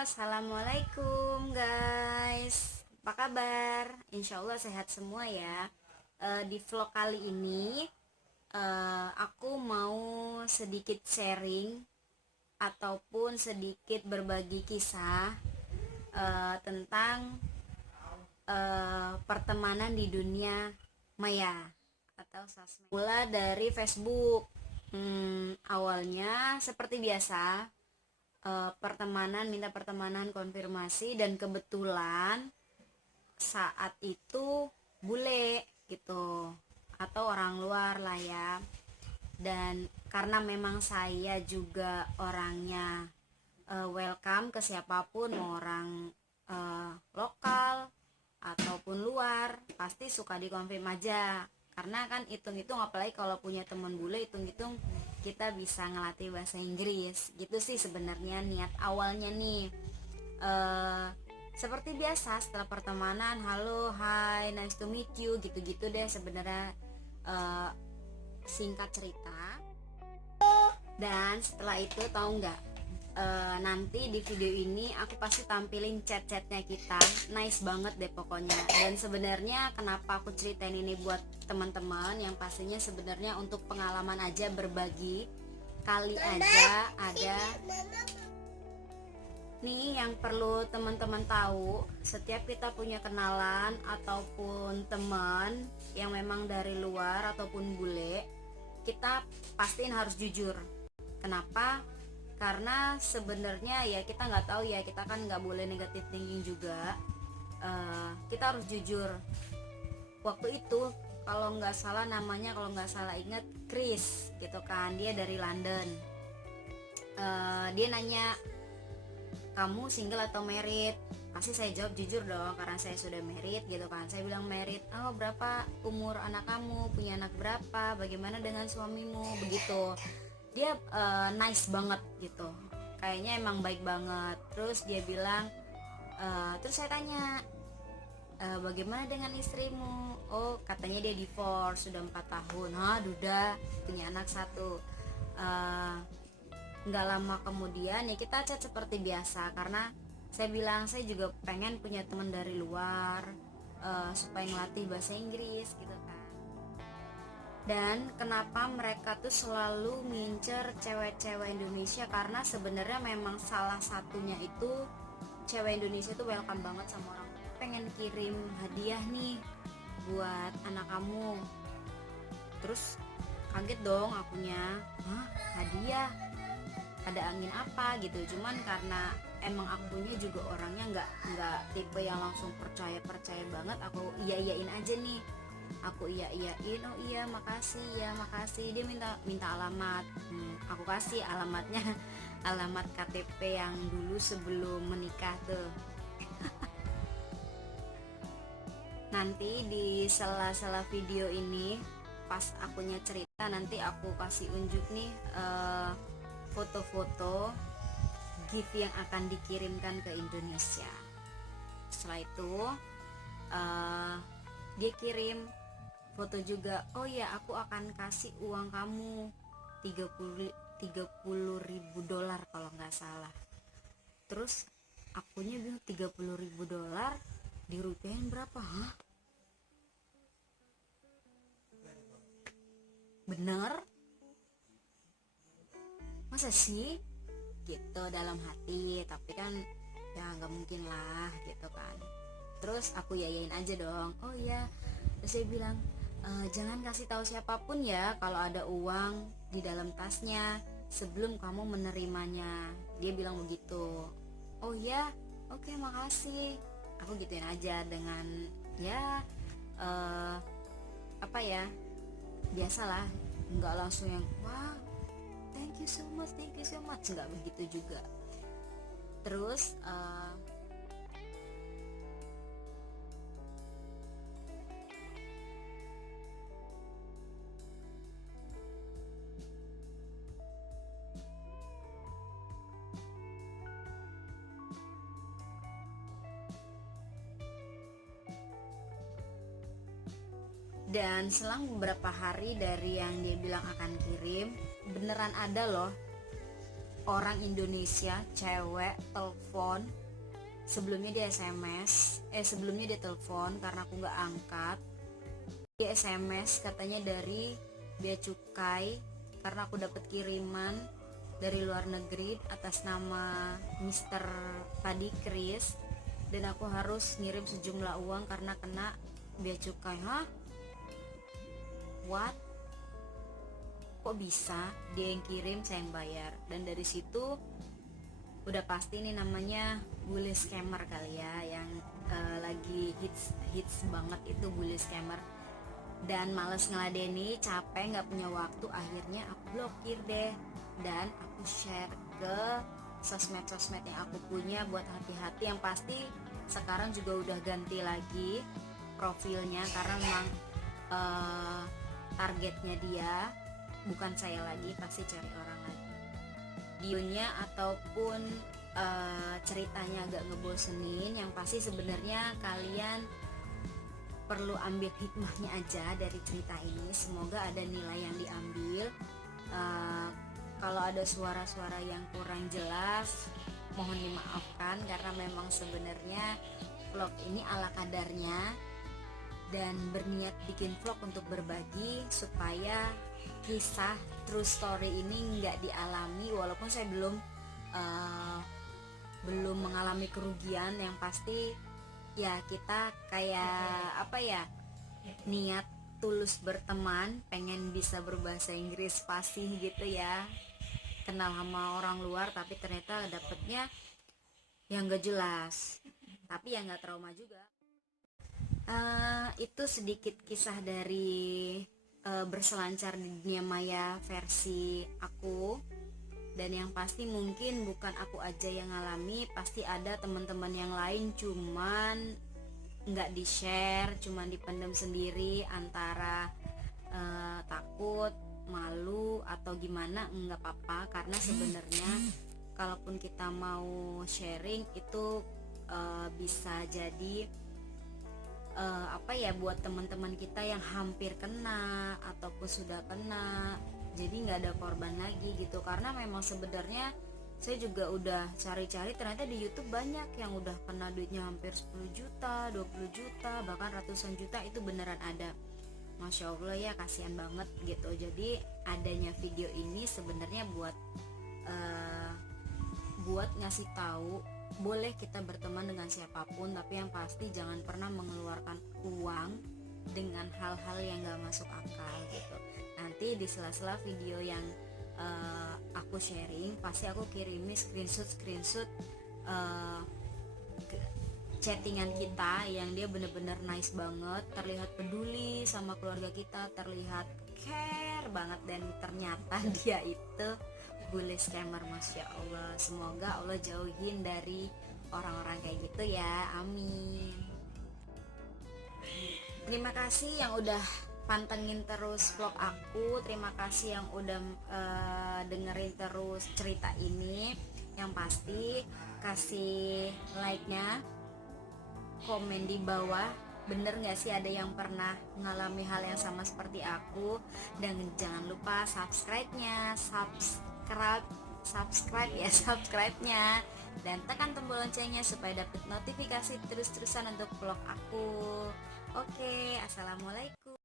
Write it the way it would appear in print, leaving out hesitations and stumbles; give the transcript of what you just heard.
Assalamualaikum guys. Apa kabar? Insya Allah sehat semua ya. Di vlog kali ini aku mau sedikit sharing ataupun sedikit berbagi kisah tentang pertemanan di dunia maya atau sosmed. Mula dari Facebook. Awalnya seperti biasa, minta pertemanan konfirmasi, dan kebetulan saat itu bule gitu atau orang luar lah ya. Dan karena memang saya juga orangnya welcome ke siapapun, mau orang lokal ataupun luar, pasti suka dikonfirm aja. Karena kan hitung-hitung, apalagi kalau punya teman bule, hitung-hitung kita bisa ngelatih bahasa Inggris gitu sih sebenarnya niat awalnya nih. Seperti biasa setelah pertemanan, halo, hi, nice to meet you, gitu-gitu deh sebenarnya, singkat cerita. Dan setelah itu tahu nggak, nanti di video ini aku pasti tampilin chat-chatnya kita, nice banget deh pokoknya. Dan sebenarnya kenapa aku ceritain ini buat teman-teman, yang pastinya sebenarnya untuk pengalaman aja, berbagi, kali aja ada nih yang perlu teman-teman tahu. Setiap kita punya kenalan ataupun teman yang memang dari luar ataupun bule, kita pastiin harus jujur. Kenapa? Karena sebenarnya ya kita nggak tahu ya, kita kan nggak boleh negatif thinking juga. Kita harus jujur. Waktu itu kalau nggak salah namanya, kalau nggak salah ingat, Chris gitu kan, dia dari London. Dia nanya, kamu single atau married? Pasti saya jawab jujur dong, karena saya sudah married gitu kan. Saya bilang married. Oh, berapa umur anak kamu, punya anak berapa, bagaimana dengan suamimu, begitu. Dia nice banget gitu, kayaknya emang baik banget. Terus dia bilang, terus saya tanya, bagaimana dengan istrimu? Oh, katanya dia divorce sudah 4 tahun. Duda, punya anak 1. Nggak lama kemudian ya kita chat seperti biasa, karena saya bilang saya juga pengen punya teman dari luar, supaya ngelatih bahasa Inggris gitu kan. Dan kenapa mereka tuh selalu ngincer cewek-cewek Indonesia, karena sebenarnya memang salah satunya itu cewek Indonesia tuh welcome banget sama orang. Pengen kirim hadiah nih buat anak kamu. Terus kaget dong akunya, hadiah, ada angin apa gitu. Cuman karena emang akunya juga orangnya nggak tipe yang langsung percaya banget, aku iyain aja nih. Aku iyain, oh iya makasih ya makasih. Dia minta alamat, aku kasih alamatnya, alamat KTP yang dulu sebelum menikah tuh. Nanti di sela-sela video ini pas akunya cerita, nanti aku kasih unjuk nih foto-foto gift yang akan dikirimkan ke Indonesia. Setelah itu dia kirim foto juga. Oh ya, aku akan kasih uang kamu 30 ribu dolar kalau nggak salah. Terus akunya bilang 30 ribu dolar dirupiahin berapa? Bener? Masa sih? Gitu dalam hati, tapi kan ya nggak mungkin lah gitu kan. Terus aku yayain aja dong. Oh iya. Terus saya bilang, jangan kasih tahu siapapun ya kalau ada uang di dalam tasnya sebelum kamu menerimanya. Dia bilang begitu. Oh ya, oke, makasih. Aku gituin aja dengan ya apa ya, biasalah, nggak langsung yang wow, thank you so much, nggak begitu juga. Terus dan selang beberapa hari dari yang dia bilang akan kirim, beneran ada loh orang Indonesia, cewek, telepon. Sebelumnya dia SMS, sebelumnya dia telepon karena aku nggak angkat. Dia SMS katanya dari Bea Cukai karena aku dapat kiriman dari luar negeri atas nama Mr. Tadi Chris, dan aku harus ngirim sejumlah uang karena kena Bea Cukai. Hah? What? Kok bisa dia yang kirim, saya yang bayar? Dan dari situ udah pasti nih namanya bule scammer kali ya, yang lagi hits banget itu bule scammer. Dan males ngeladeni, capek, nggak punya waktu, akhirnya aku blokir deh dan aku share ke sosmed-sosmed yang aku punya buat hati-hati. Yang pasti sekarang juga udah ganti lagi profilnya karena memang targetnya dia bukan saya lagi, pasti cari orang lagi. Videonya ataupun ceritanya agak ngebosenin, yang pasti sebenarnya kalian perlu ambil hikmahnya aja dari cerita ini. Semoga ada nilai yang diambil. Kalau ada suara-suara yang kurang jelas, mohon dimaafkan karena memang sebenarnya vlog ini ala kadarnya dan berniat bikin vlog untuk berbagi supaya kisah true story ini nggak dialami. Walaupun saya belum mengalami kerugian, yang pasti ya kita kayak apa ya, niat tulus berteman, pengen bisa berbahasa Inggris fasih gitu ya, kenal sama orang luar tapi ternyata dapetnya yang gak jelas, tapi ya gak trauma juga. Itu sedikit kisah dari berselancar di dunia maya versi aku. Dan yang pasti mungkin bukan aku aja yang ngalami, pasti ada teman-teman yang lain, cuman nggak di share, cuman dipendam sendiri, antara takut, malu atau gimana. Nggak apa-apa, karena sebenarnya kalaupun kita mau sharing itu bisa jadi buat teman-teman kita yang hampir kena ataupun sudah kena, jadi nggak ada korban lagi gitu. Karena memang sebenarnya saya juga udah cari-cari, ternyata di YouTube banyak yang udah kena duitnya hampir 10 juta, 20 juta, bahkan ratusan juta, itu beneran ada. Masya Allah ya, kasihan banget gitu. Jadi adanya video ini sebenarnya buat ngasih tahu, boleh kita berteman dengan siapapun, tapi yang pasti jangan pernah mengeluarkan uang dengan hal-hal yang gak masuk akal gitu. Nanti di sela-sela video yang aku sharing, pasti aku kirimi screenshot chattingan kita yang dia bener-bener nice banget, terlihat peduli sama keluarga kita, terlihat care banget, dan ternyata dia itu bule scammer. Masya Allah, semoga Allah jauhin dari orang-orang kayak gitu ya, amin. Terima kasih yang udah pantengin terus vlog aku, terima kasih yang udah dengerin terus cerita ini. Yang pasti kasih like-nya, komen di bawah, bener gak sih ada yang pernah mengalami hal yang sama seperti aku. Dan jangan lupa subscribe-nya, subscribe-nya, dan tekan tombol loncengnya supaya dapat notifikasi terus-terusan untuk vlog aku. Oke, assalamualaikum.